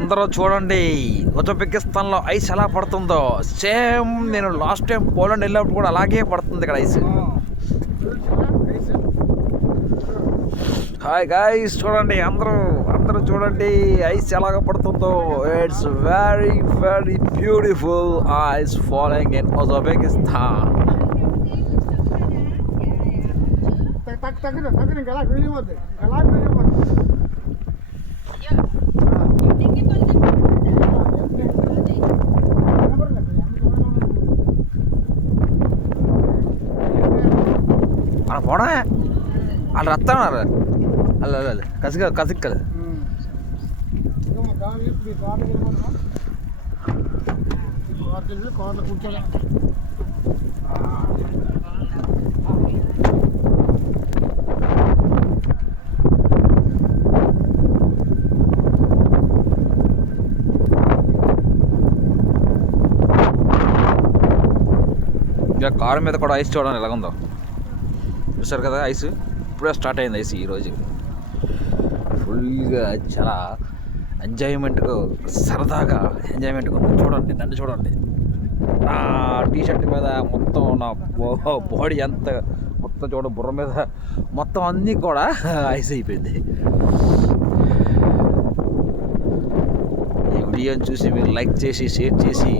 అందరూ చూడండి ఉజ్బెకిస్తాన్లో ఐస్ ఎలా పడుతుందో. సేమ్ నేను లాస్ట్ టైం పోలాండ్ వెళ్ళినప్పుడు కూడా అలాగే పడుతుంది ఇక్కడ ఐస్. హాయ్ గైస్, చూడండి అందరూ చూడండి ఐస్ ఎలాగ పడుతుందో. It's very very beautiful eyes following in Uzbekistan. అక్కడ పోవడమే, వాళ్ళు వస్తున్నారు. అల్ల కసిక్కలు కూర్చోలే. ఇక కారు మీద కూడా ఐస్ చూడండి ఎలాగుందో. చూసారు కదా ఐస్, ఇప్పుడే స్టార్ట్ అయింది ఐస్ ఈరోజు. ఫుల్గా చాలా ఎంజాయ్మెంట్గా సరదాగా ఎంజాయ్మెంట్గా ఉంది. చూడండి, నన్ను చూడండి, నా టీషర్ట్ మీద మొత్తం నా బాడీ ఎంత మొత్తం చూడండి, బుర్ర మీద మొత్తం అన్నీ కూడా ఐస్ అయిపోయింది. ఈ వీడియోని చూసి మీరు లైక్ చేసి షేర్ చేసి